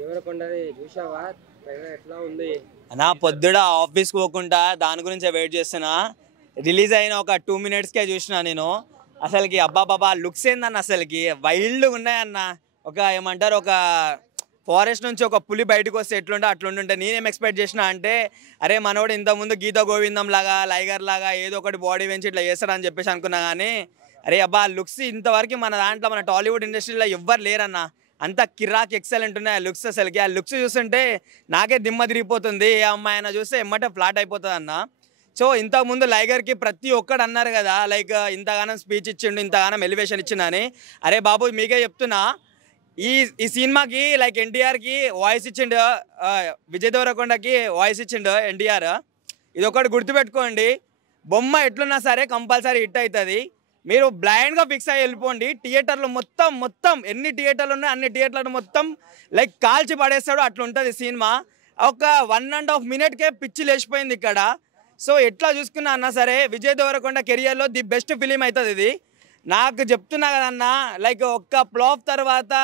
దేవరకొండది చూసావా? ట్రైలర్ ఎట్లా ఉంది? నా పొద్దుడ ఆఫీస్కి పోకుండా దాని గురించే వెయిట్ చేస్తున్నా. రిలీజ్ అయిన ఒక 2 minutesకే చూసిన నేను. అసలుకి అబ్బా బాబా లుక్స్ ఏందన్న, అసలుకి వైల్డ్గా ఉన్నాయన్న. ఒక ఏమంటారు, ఒక ఫారెస్ట్ నుంచి ఒక పులి బయటకు వస్తే ఎట్లుంటే అట్లుంటుంటే నేనేం ఎక్స్పెక్ట్ చేసిన అంటే, అరే మనోడు ఇంతకుముందు గీత గోవిందం లాగా లైగర్ లాగా ఏదో ఒకటి బాడీ పెంచి ఇట్లా చేస్తాడని చెప్పేసి అనుకున్నా. కానీ అరే అబ్బా లుక్స్ ఇంతవరకు మన దాంట్లో మన టాలీవుడ్ ఇండస్ట్రీలో ఎవ్వరు లేరన్న. అంత కిరాక్ ఎక్సలెంట్ ఉన్నాయి ఆ లుక్స్. అసలుకి ఆ లుక్స్ చూస్తుంటే నాకే దిమ్మ తిరిగిపోతుంది. ఏ అమ్మాయి అయినా చూస్తే ఎమ్మటే ఫ్లాట్ అయిపోతుంది అన్న. సో ఇంతకుముందు లైగర్కి ప్రతి ఒక్కడు అన్నారు కదా, లైక్ ఇంతగానం స్పీచ్ ఇచ్చిండు, ఇంతగానం ఎలివేషన్ ఇచ్చిండని. అరే బాబు మీకే చెప్తున్నా, ఈ సినిమాకి లైక్ ఎన్టీఆర్కి వాయిస్ ఇచ్చిండు, విజయ్ దేవరకొండకి వాయిస్ ఇచ్చిండు ఎన్టీఆర్. ఇది ఒకటి గుర్తుపెట్టుకోండి, బొమ్మ ఎట్లున్నా సరే కంపల్సరీ హిట్ అవుతుంది. మీరు బ్లైండ్గా ఫిక్స్ అయ్యి వెళ్ళిపోండి. థియేటర్లు మొత్తం ఎన్ని థియేటర్లు ఉన్నాయో అన్ని థియేటర్లు మొత్తం లైక్ కాల్చి పడేస్తాడు, అట్లుంటుంది సినిమా. ఒక 1.5 minute పిచ్చి లేచిపోయింది ఇక్కడ. సో ఎట్లా చూసుకున్నా అన్నా సరే విజయ్ దేవరకొండ కెరియర్లో ది బెస్ట్ ఫిలిం అవుతుంది ఇది. నాకు చెప్తున్నా కదన్నా, లైక్ ఒక్క ఫ్లాప్ తర్వాత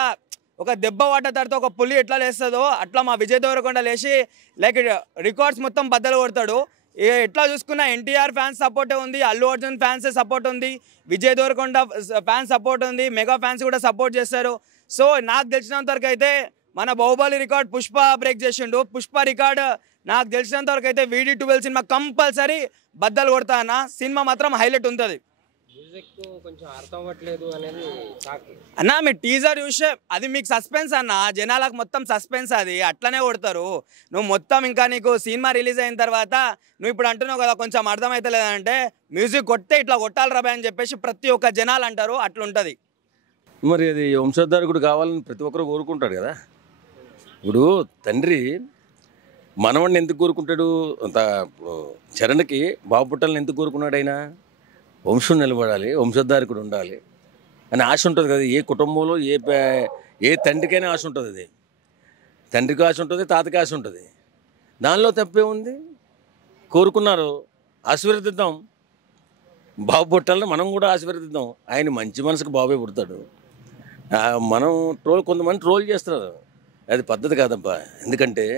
ఒక దెబ్బ వాట తర్వాత ఒక పులి ఎట్లా లేస్తుందో అట్లా మా విజయ్ దేవరకొండ లేచి లైక్ రికార్డ్స్ మొత్తం బద్దలు కొడతాడు. ఎట్లా చూసుకున్నా ఎన్టీఆర్ ఫ్యాన్స్ సపోర్టే ఉంది, అల్లు అర్జున్ ఫ్యాన్స్ సపోర్ట్ ఉంది, విజయ్ దేవరకొండ ఫ్యాన్స్ సపోర్ట్ ఉంది, మెగా ఫ్యాన్స్ కూడా సపోర్ట్ చేస్తారు. సో నాకు తెలిసినంత వరకు అయితే మన బాహుబలి రికార్డ్ పుష్ప బ్రేక్ చేసిండు. పుష్ప రికార్డ్ నాకు తెలిసినంత వరకు అయితే VD12 సినిమా కంపల్సరీ బద్దలు కొడతా అన్న. సినిమా మాత్రం హైలైట్ ఉంటుంది. మ్యూజిక్ కొంచెం అర్థం అవ్వట్లేదు అనేది అన్న. మీ టీజర్ చూసే అది మీకు సస్పెన్స్ అన్న, జనాలకు మొత్తం సస్పెన్స్, అది అట్లనే కొడతారు. నువ్వు మొత్తం ఇంకా నీకు సినిమా రిలీజ్ అయిన తర్వాత నువ్వు ఇప్పుడు అంటున్నావు కదా కొంచెం అర్థమవుతలేదంటే, మ్యూజిక్ కొట్టే ఇట్లా కొట్టాలి రాబాయ్ అని చెప్పేసి ప్రతి ఒక్క జనాలు అంటారు, అట్లుంటుంది. మరి అది వంశోద్ధారకుడు కావాలని ప్రతి ఒక్కరు కోరుకుంటాడు కదా. ఇప్పుడు తండ్రి మనవడిని ఎందుకు కోరుకుంటాడు? అంత చరణ్కి బాబు పుట్టాలని ఎందుకు కోరుకున్నాడు? అయినా వంశం నిలబడాలి, వంశోద్ధారకుడు ఉండాలి అని ఆశ ఉంటుంది కదా. ఏ కుటుంబంలో ఏ తండ్రికైనా ఆశ ఉంటుంది. అది తండ్రికి ఆశ ఉంటుంది, తాతకి ఆశ ఉంటుంది. దానిలో తప్పే ఉంది? కోరుకున్నారు, ఆశీర్వదిద్దాం. బాబు పుట్టాలని మనం కూడా ఆశీర్వదిద్దాం. ఆయన మంచి మనసుకు బాబే పుడతాడు. మనం కొంతమంది ట్రోల్ చేస్తున్నారు, అది పద్ధతి కాదబ్బా. ఎందుకంటే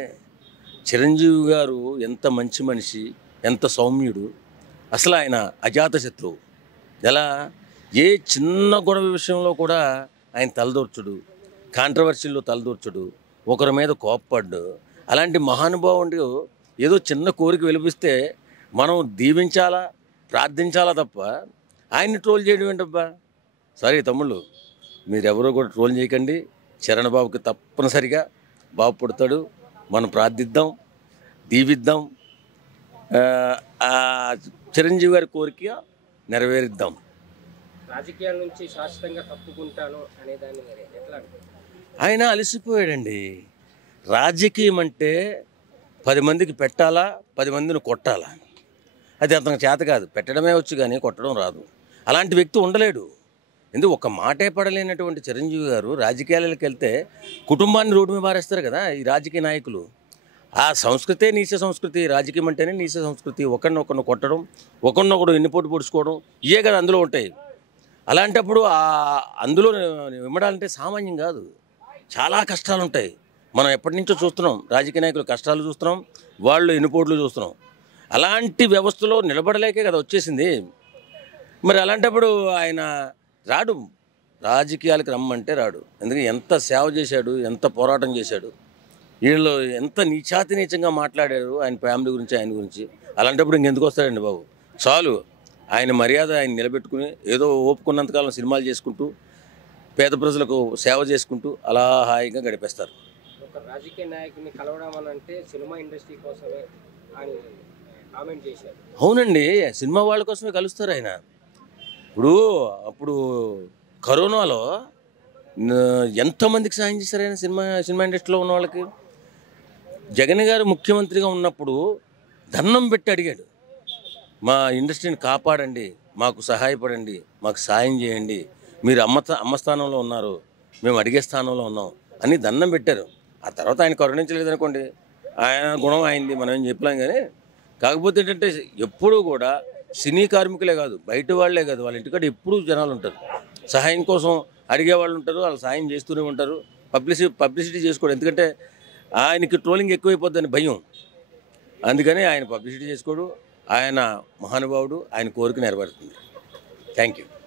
చిరంజీవి గారు ఎంత మంచి మనిషి, ఎంత సౌమ్యుడు. అసలు ఆయన అజాతశత్రువు. ఎలా ఏ చిన్న గొడవ విషయంలో కూడా ఆయన తలదూర్చుడు, కాంట్రవర్సీల్లో తలదూర్చుడు, ఒకరి మీద కోప్పడ్డు. అలాంటి మహానుభావుడు ఏదో చిన్న కోరిక వెలిపిస్తే మనం దీవించాలా, ప్రార్థించాలా తప్ప ఆయన్ని ట్రోల్ చేయడం ఏంటబ్బా. సారీ తమ్ముళ్ళు, మీరెవరో కూడా ట్రోల్ చేయకండి. చరణ్ బాబుకి తప్పనిసరిగా బాబు పుడతాడు. మనం ప్రార్థిద్దాం, దీవిద్దాం, చిరంజీవి గారి కోరిక నెరవేరుద్దాం. రాజకీయాల నుంచి శాశ్వతంగా తప్పుకుంటాను అనేదాన్ని ఎట్లా? ఆయన అలసిపోయాడండి. రాజకీయం అంటే 10 మందికి పెట్టాలా, 10 మందిని కొట్టాలా. అది అతనికి చేత కాదు. పెట్టడమే వచ్చు కానీ కొట్టడం రాదు. అలాంటి వ్యక్తి ఉండలేడు. ఎందుకు ఒక మాటే పడలేనటువంటి చిరంజీవి గారు రాజకీయాలకు వెళ్తే కుటుంబాన్ని రోడ్డు మీద మారేస్తారు కదా ఈ రాజకీయ నాయకులు. ఆ సంస్కృతే నీచ సంస్కృతి. రాజకీయం అంటేనే నీచ సంస్కృతి. ఒకరినొకరిని కొట్టడం, ఒకరినొకడు ఎన్నిపోటు పొడుచుకోవడం, ఇవే కదా అందులో ఉంటాయి. అలాంటప్పుడు అందులో విమ్మడాలంటే సామాన్యం కాదు. చాలా కష్టాలు ఉంటాయి. మనం ఎప్పటి నుంచో చూస్తున్నాం, రాజకీయ నాయకులు కష్టాలు చూస్తున్నాం, వాళ్ళు ఎన్నిపోట్లు చూస్తున్నాం. అలాంటి వ్యవస్థలో నిలబడలేకే కదా వచ్చేసింది. మరి అలాంటప్పుడు ఆయన రాడు, రాజకీయాలకు రమ్మంటే రాడు. ఎందుకంటే ఎంత సేవ చేశాడు, ఎంత పోరాటం చేశాడు. వీళ్ళు ఎంత నీచాతి నీచంగా మాట్లాడారు ఆయన ఫ్యామిలీ గురించి, ఆయన గురించి. అలాంటప్పుడు ఇంకెందుకు వస్తాడండి బాబు? చాలు, ఆయన మర్యాద ఆయన నిలబెట్టుకుని ఏదో ఓపుకున్నంతకాలం సినిమాలు చేసుకుంటూ పేద ప్రజలకు సేవ చేసుకుంటూ అలా హాయిగా గడిపేస్తారు. ఒక రాజకీయ నాయకుని కలవడం అని అంటే సినిమా ఇండస్ట్రీ కోసమే అని కామెంట్ చేశారు. అవునండి, సినిమా వాళ్ళ కోసమే కలుస్తారు ఆయన. అప్పుడు కరోనాలో ఎంతోమందికి సాయం చేశారు ఆయన సినిమా ఇండస్ట్రీలో ఉన్న వాళ్ళకి. జగన్ గారు ముఖ్యమంత్రిగా ఉన్నప్పుడు దండం పెట్టి అడిగాడు, మా ఇండస్ట్రీని కాపాడండి, మాకు సహాయపడండి, మాకు సాయం చేయండి, మీరు అమ్మ స్థానంలో ఉన్నారు, మేము అడిగే స్థానంలో ఉన్నాం అని దండం పెట్టారు. ఆ తర్వాత ఆయన కరుణించలేదనుకోండి, ఆయన గుణం అయింది, మనం ఏం చెప్పలేం. కానీ కాకపోతే ఏంటంటే ఎప్పుడూ కూడా సినీ కార్మికులే కాదు, బయట వాళ్లే కాదు, వాళ్ళ ఇంటికాడ ఎప్పుడూ జనాలు ఉంటారు, సహాయం కోసం అడిగే వాళ్ళు ఉంటారు, వాళ్ళు సాయం చేస్తూనే ఉంటారు. పబ్లిసిటీ చేసుకోడు. ఎందుకంటే ఆయనకి ట్రోలింగ్ ఎక్కువైపోద్దని భయం. అందుకని ఆయన పబ్లిసిటీ చేసుకోడు. ఆయన మహానుభావుడు, ఆయన కోరిక నెరవేరుతుంది. Thank you.